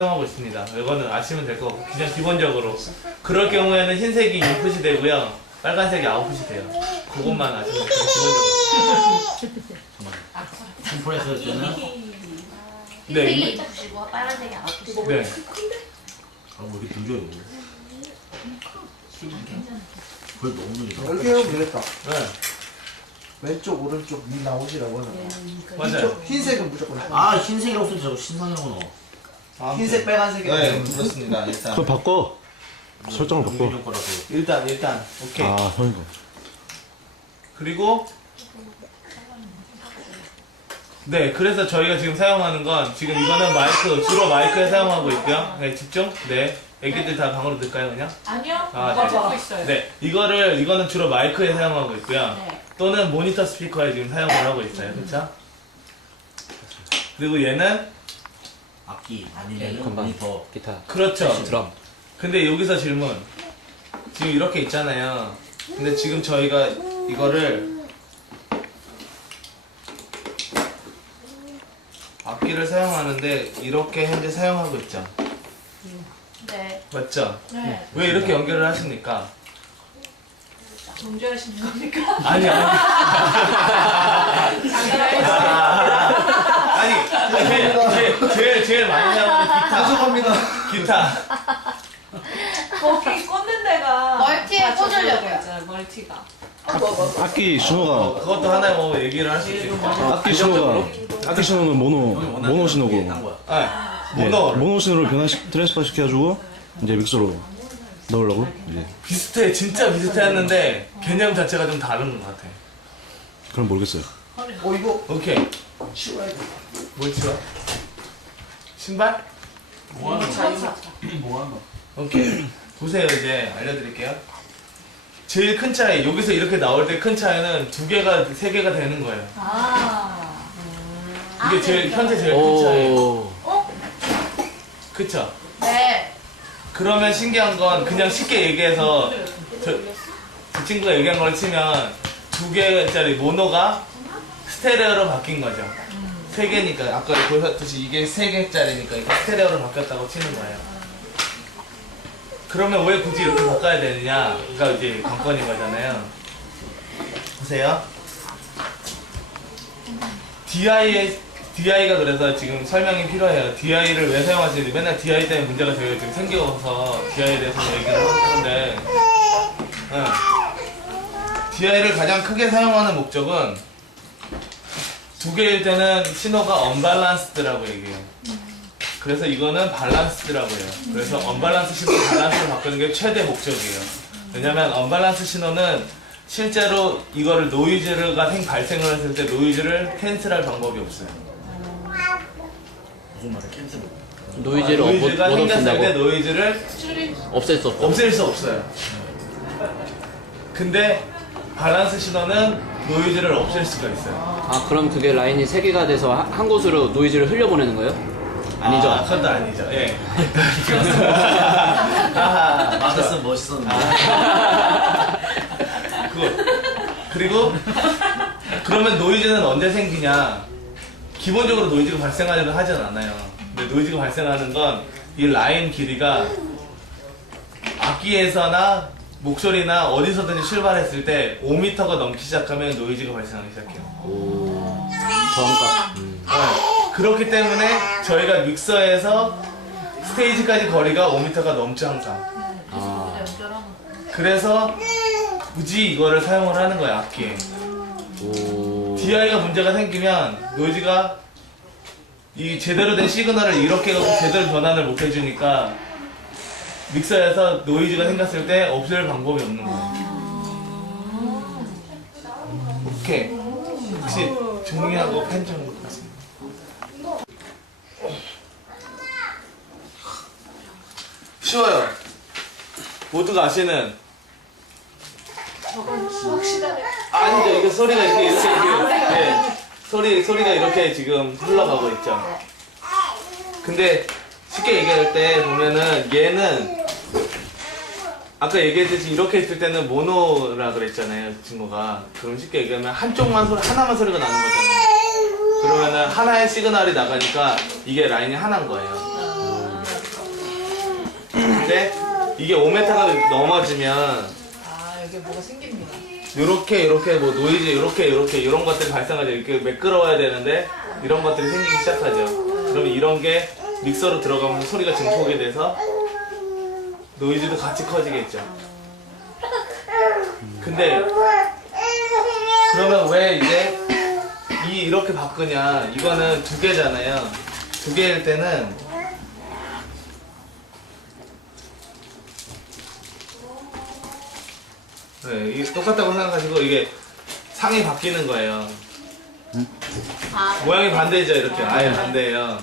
사용하고 있습니다. 이거는 아시면 될 것 같고 그냥 기본적으로 그럴 경우에는 흰색이 인풋이 되고요 빨간색이 아웃풋이 돼요. 그것만 아시면 돼요. 기본적으로. 심플에서 할 때는 네. 흰색이 인풋이고 빨간색이 아웃풋이고. 네. 뭐 이렇게 들려요. 거의 너무 느리다. 이렇게 하면 되겠다. 네. 왼쪽 오른쪽 위 나오시라고 하는 거. 맞아요. 흰색은 무조건 아 흰색이라고 쓰면 저거 신상이라고 넣어. 흰색 빨간색이 네 그렇습니다. 일단 그럼 바꿔. 설정을 바꿔. 용인형 거라서. 일단 오케이. 아, 형이가. 그리고 네 그래서 저희가 지금 사용하는 건 지금 이거는 마이크 주로 마이크에 사용하고 있고요. 네 집중. 네 애기들 다 방으로 넣을까요 그냥? 아니요. 아, 오빠 네. 듣고 있어요. 네 이거는 주로 마이크에 사용하고 있고요. 네. 또는 모니터 스피커에 지금 사용을 하고 있어요. 그렇죠? 그리고 얘는 악기 아니면 건반. 모니터. 기타, 그렇죠. 드럼. 근데 여기서 질문. 지금 이렇게 있잖아요. 근데 지금 저희가 이거를 악기를 사용하는데 이렇게 현재 사용하고 있죠. 네. 맞죠? 네. 왜 이렇게 연결을 하십니까? 정지하시는 겁니까? 아니. 아니, 제일 많이 사용하는 죄송합니다. 기타. 거기 꽂는 데가 멀티에 다 저절로 꽂으려고요. 있잖아요, 멀티가. 악기 신호가, 그것도 하나의 뭐 얘기를 할 수 있겠죠. 악기 신호는 모노 신호고. 딴 거야. 아, 네, 모노. 모노 신호를 트랜스퍼 시켜가지고, 이제 믹서로 넣으려고. 이제. 비슷해, 진짜 비슷했는데 개념 자체가 좀 다른 것 같아. 그럼 모르겠어요. 이거 오케이. 치워야 돼. 뭘 치워? 신발? 뭐하는 거? 뭐하는 거? 오케이. 보세요, 이제 알려드릴게요. 제일 큰 차이, 여기서 이렇게 나올 때 큰 차이는 2개가, 3개가 되는 거예요. 이게 제일, 현재 제일 큰 차이예요. 오. 그쵸? 네. 그러면 신기한 건 그냥 쉽게 얘기해서 저 친구가 얘기한 걸 치면 2개짜리 모노가 스테레오로 바뀐 거죠. 3개니까 아까 보셨듯이 이게 3개짜리니까 이게 스테레오로 바뀌었다고 치는 거예요. 그러면 왜 굳이 이렇게 바꿔야 되느냐가 이제 관건인 거잖아요. 보세요. DI가 그래서 지금 설명이 필요해요. DI를 왜 사용하시는지 맨날 DI 때문에 문제가 저희가 지금 생겨서 DI에 대해서 얘기를 하는데 DI를 가장 크게 사용하는 목적은 2개일 때는 신호가 언밸런스드라고 얘기해요. 그래서 이거는 밸런스드라고 해요. 그래서 언밸런스 신호 밸런스로 바꾸는 게 최대 목적이에요. 왜냐면 언밸런스 신호는 실제로 이거를 노이즈가 발생을 했을 때 노이즈를 캔슬할 방법이 없어요. 무슨 말이야? 캔슬. 노이즈를 못 노이즈가 생겼을 때 없앤다고? 노이즈를 없앨 수 없다. 없앨 수 없어요. 근데 밸런스 신호는 노이즈를 없앨 수가 있어요. 아, 그럼 그게 라인이 3개가 돼서 한 곳으로 노이즈를 흘려보내는 거예요? 아니죠? 아, 그것도 아니죠. 예. 맞았으면 멋있었는데. 그리고 그러면 노이즈는 언제 생기냐? 기본적으로 노이즈가 발생하려고 하진 않아요. 근데 노이즈가 발생하는 건 이 라인 길이가 악기에서나 목소리나 어디서든지 출발했을 때 5m가 넘기 시작하면 노이즈가 발생하기 시작해요. 오. 저항값. 네. 그렇기 때문에 저희가 믹서에서 스테이지까지 거리가 5m가 넘죠 항상. 아. 그래서 굳이 이거를 사용을 하는 거예요 악기에. 오. DI가 문제가 생기면 노이즈가 이 제대로 된 시그널을 이렇게 제대로 전환을 못 해주니까 믹서에서 노이즈가 생겼을 때 없앨 방법이 없는 거예요. 오케이. 혹시 종이하고 펜 좀 갖고 왔습니다. 쉬워요. 모두가 아시는. 아니죠. 이게 소리가 이렇게 네. 소리가 이렇게 지금 흘러가고 있죠. 근데 쉽게 얘기할 때 보면은 얘는 아까 얘기했듯이 이렇게 있을 때는 모노라 그랬잖아요, 친구가. 그럼 쉽게 얘기하면 하나만 소리가 나는 거잖아요. 그러면은 하나의 시그널이 나가니까 이게 라인이 하나인 거예요. 이제 이게 5m가 넘어지면 아 여기 뭐가 생깁니다. 이렇게 뭐 노이즈 이렇게 이런 것들이 발생하죠. 이렇게 매끄러워야 되는데 이런 것들이 생기기 시작하죠. 그러면 이런 게 믹서로 들어가면서 소리가 증폭이 돼서 노이즈도 같이 커지겠죠. 근데 그러면 왜 이제 이렇게 바꾸냐? 이거는 두 개잖아요. 두 개일 때는 네, 이게 똑같다고 생각하시고 이게 상이 바뀌는 거예요. 모양이 반대죠, 이렇게. 아예 반대예요.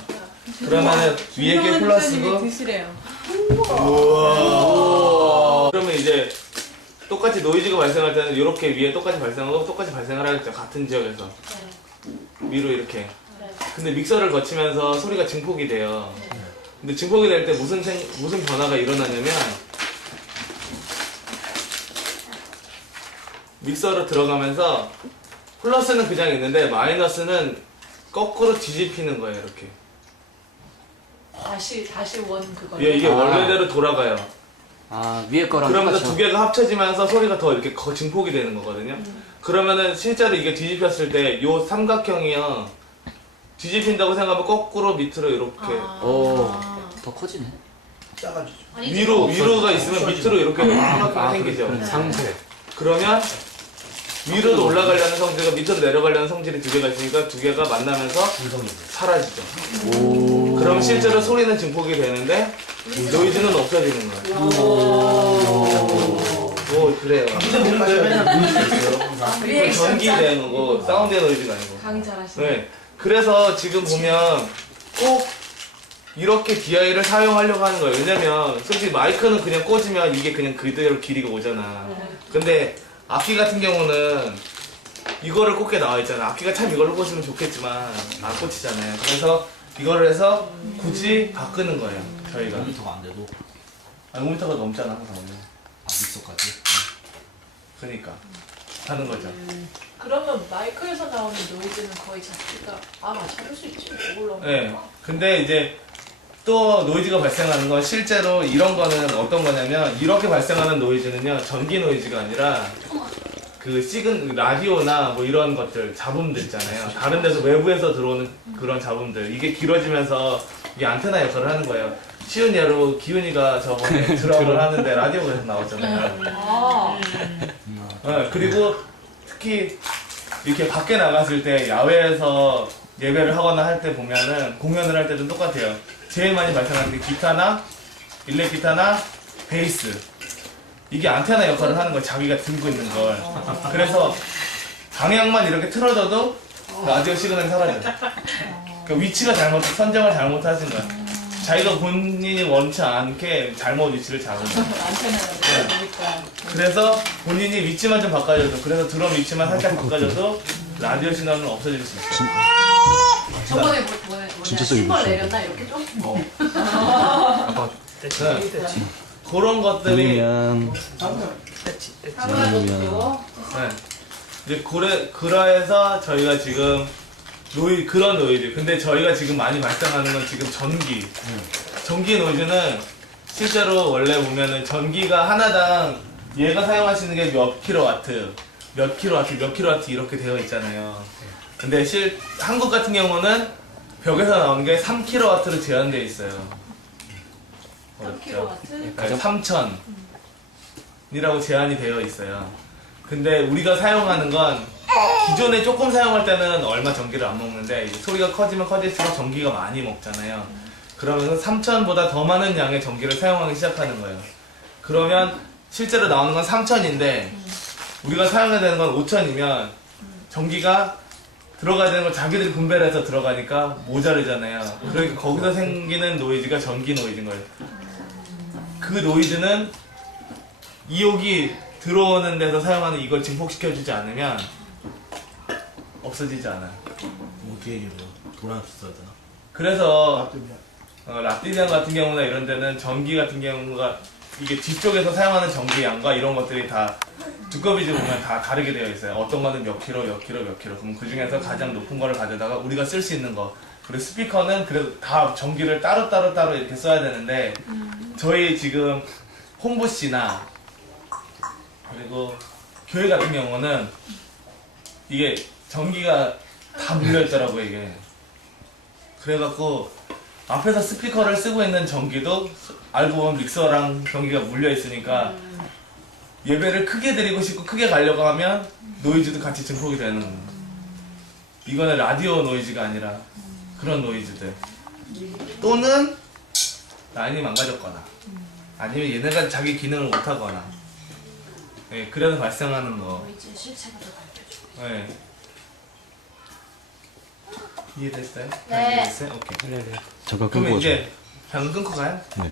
그러면은 위에 게 플러스고 드시래요. 우와. 그러면 이제 똑같이 노이즈가 발생할 때는 이렇게 위에 똑같이 발생하고 똑같이 발생을 하겠죠. 같은 지역에서. 위로 이렇게. 근데 믹서를 거치면서 소리가 증폭이 돼요. 근데 증폭이 될 때 무슨 변화가 일어나냐면 믹서로 들어가면서 플러스는 그냥 있는데 마이너스는 거꾸로 뒤집히는 거예요. 이렇게. 다시 원 그거. 이게 원래대로 돌아가요. 아, 위에 거랑 그러면서 똑같죠. 두 개가 합쳐지면서 소리가 더 이렇게 증폭이 되는 거거든요. 그러면은 실제로 이게 뒤집혔을 때 요 삼각형이요. 뒤집힌다고 생각하면 거꾸로 밑으로 이렇게 오, 더 커지네. 작아지죠. 위로가 있으면 밑으로 이렇게 삼각형이 생기죠. 그런 상태. 그러면 위로 올라가려는 성질과 밑으로 내려가려는 성질이 두 개가 있으니까 두 개가 만나면서 사라지죠. 그럼 실제로 소리는 증폭이 되는데 노이즈는 없어지는 거예요. 오, 그래요. 이거 전기 되는 거고 사운드 노이즈가 아니고. 강의 잘하시네. 네. 그래서 지금 보면 꼭 이렇게 DI를 사용하려고 하는 거예요. 왜냐면 솔직히 마이크는 그냥 꽂으면 이게 그냥 그대로 길이가 오잖아. 근데 악기 같은 경우는 이거를 꽂게 나와 있잖아. 악기가 참 이걸로 꽂으면 좋겠지만 안 꽂히잖아요. 그래서 이거를 해서 굳이 바꾸는 거예요. 저희가. 5m가 안 돼도 5m가 넘잖아 항상. 믹서까지. 그러니까 하는 거죠. 그러면 마이크에서 나오는 노이즈는 거의 잡기가 잡을 수 있지. 몰라. 네. 근데 이제 또 노이즈가 발생하는 건 실제로 이런 거는 어떤 거냐면 이렇게 발생하는 노이즈는요 전기 노이즈가 아니라 그 라디오나 뭐 이런 것들 잡음들 있잖아요. 다른 데서 외부에서 들어오는 그런 잡음들 이게 길어지면서 이게 안테나 역할을 하는 거예요. 쉬운 예로 기훈이가 저번에 드럼을 하는데 라디오에서 나왔잖아요. 네, 그리고 특히 이렇게 밖에 나갔을 때 야외에서 예배를 하거나 할 때 보면은 공연을 할 때도 똑같아요. 제일 많이 발생하는 게 기타나 일렉 기타나 베이스 이게 안테나 역할을 하는 거예요. 자기가 들고 있는 걸. 그래서 방향만 이렇게 틀어져도 라디오 시그널이 사라져요. 그러니까 위치가 선정을 잘못하신 거야. 자기가 본인이 원치 않게 잘못 위치를 잡은 거야. 안테나가 되니까. 그래서 본인이 위치만 좀 바꿔줘도 그래서 드럼 위치만 살짝 바꿔줘도 라디오 시그널은 없어질 수 있어요. 저번에 진짜 세게 신발 부딪히네. 내렸나 이렇게 좀. 네. 그런 것들이 아니면 네. 이제 그래서 저희가 지금 그런 노이즈. 근데 저희가 지금 많이 발생하는 건 지금 전기 노이즈는 실제로 원래 보면은 전기가 하나당 얘가 사용하시는 게 몇 킬로와트 이렇게 되어 있잖아요. 근데 한국 같은 경우는 벽에서 나오는 게 3킬로와트로 제한되어 있어요. 3kW? 그러니까 3000이라고 제한이 되어 있어요. 근데 우리가 사용하는 건 기존에 조금 사용할 때는 얼마 전기를 안 먹는데 이제 소리가 커지면 커질수록 전기가 많이 먹잖아요. 그러면 3000보다 더 많은 양의 전기를 사용하기 시작하는 거예요. 그러면 실제로 나오는 건 3000인데 우리가 사용해야 되는 건 5000이면 전기가 들어가야 되는 걸 자기들이 분배를 해서 들어가니까 모자르잖아요. 그러니까 거기서 생기는 노이즈가 전기 노이즈인 거예요. 그 노이즈는 이옥이 들어오는 데서 사용하는 이걸 증폭시켜주지 않으면 없어지지 않아요. 어떻게 얘기해요? 도란 써야 되나? 그래서 라띠비안 같은 경우나 이런 데는 전기 같은 경우가 이게 뒤쪽에서 사용하는 전기 양과 이런 것들이 다 두꺼비지 보면 다 다르게 되어 있어요. 어떤 거는 몇 킬로. 그럼 그 중에서 가장 높은 거를 가져다가 우리가 쓸 수 있는 거 그리고 스피커는 그래도 다 전기를 따로 이렇게 써야 되는데 저희 지금 홍보씨나 그리고 교회 같은 경우는 이게 전기가 다 물려있더라고요 이게. 그래갖고 앞에서 스피커를 쓰고 있는 전기도 알고 보면 믹서랑 전기가 물려있으니까 예배를 크게 드리고 싶고 크게 가려고 하면 노이즈도 같이 증폭이 되는 거예요. 이거는 라디오 노이즈가 아니라 그런 노이즈들. 또는 라인이 망가졌거나 아니면 얘네가 자기 기능을 못하거나 네, 그래서 발생하는 거. 이제 실체가 더 밝혀져. 네. 이해됐어요? 네. 이해됐어요? 오케이. 네, 네. 잠깐 그러면 끊고 가자. 이제 방금 끊고 가요? 네.